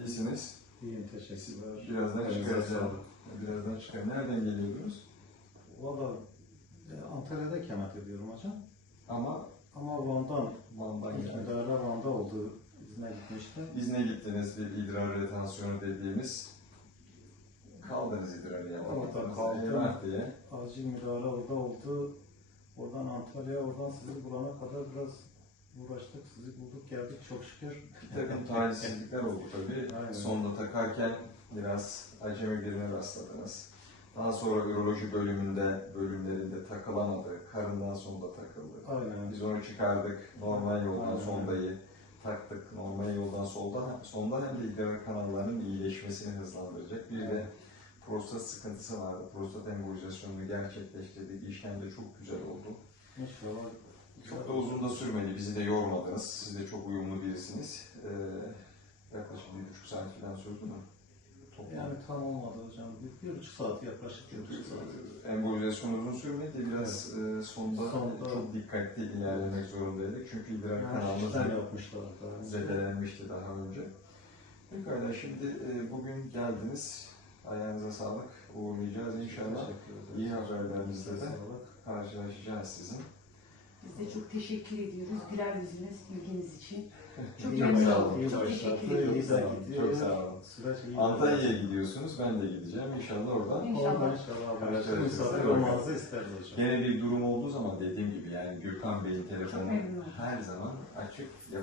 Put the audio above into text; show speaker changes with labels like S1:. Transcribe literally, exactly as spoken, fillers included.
S1: İyisiniz.
S2: İyiyim, teşekkürler.
S1: Birazdan
S2: Elinize
S1: çıkaracağım.
S2: sağlık.
S1: Birazdan çıkar. Nereden geliyordunuz?
S2: Valla e, Antalya'da ikamet ediyorum hocam.
S1: Ama
S2: Ama Van'dan,
S1: Van'dan
S2: ilk
S1: geldi.
S2: müdahale Van'da oldu. İzne gitmiştim.
S1: İzne gittiniz, bir idrar retansiyonu dediğimiz. Kaldınız idrarı yapmak.
S2: Orada
S1: Size
S2: kaldım.
S1: eyvah diye.
S2: Acil müdahale orada oldu. Oradan Antalya'ya, oradan sizi bulana kadar biraz uğraştık. Sizi bulduk, geldik çok şükür.
S1: Bir takım talihsizlikler oldu tabii.
S2: Aynen.
S1: Sonunda takarken biraz acemi birine rastladınız. Daha sonra üroloji bölümünde, bölümlerinde takılamadı. Karından sonda takıldı.
S2: Aynen.
S1: Biz onu çıkardık. Normal yoldan
S2: Aynen.
S1: sondayı taktık. Normal yoldan solda, sonda hem de idrar kanallarının iyileşmesini hızlandıracak. Bir de prostat sıkıntısı vardı. Prostat embolizasyonunu gerçekleştirdik. İşlem de çok güzel oldu.
S2: İnşallah.
S1: Çok da uzun da sürmedi. Bizi de yormadınız. Siz de çok uyumlu birisiniz. Ee, yaklaşık bir buçuk saat falan sürdü mü? Toplam.
S2: Yani tam olmadı hocam. Bir, bir buçuk saat yaklaşık bir buçuk saat.
S1: Embolizasyon uzun sürmedi. Biraz e, sonda,
S2: Sonda-
S1: çok dikkatli ilerlemek zorundaydık. Çünkü idrar
S2: Yani
S1: kanalımız
S2: şişten yapmışlar. daha.
S1: zedelenmişti daha önce. Pekala, şimdi e, bugün geldiniz. Ayağınıza sağlık. Uğurlayacağız inşallah.
S2: Teşekkür ederim.
S1: İyi haberlerinizle de
S2: Sağlık.
S1: karşılaşacağız sizin.
S3: Biz de çok teşekkür ediyoruz güler yüzünüz, ilginiz için. Çok
S2: İyi
S3: memnun
S1: sağ
S3: oldum.
S1: olun.
S3: Çok
S2: başladı,
S3: teşekkür
S2: iyi
S3: ediyoruz.
S2: de
S1: Çok
S2: gidiyor.
S1: sağ olun.
S2: Süreç iyi.
S1: Antalya'ya gidiyorsunuz, ben de gideceğim. İnşallah orada.
S3: İnşallah.
S2: Oradan inşallah.
S1: Karşılaşırız.
S2: Misafir olmanızı isteriz hocam.
S1: Gene bir durum olduğu zaman dediğim gibi yani Gürkan Bey'in
S3: Çok
S1: telefonu
S3: memnun oldum.
S1: her zaman açık.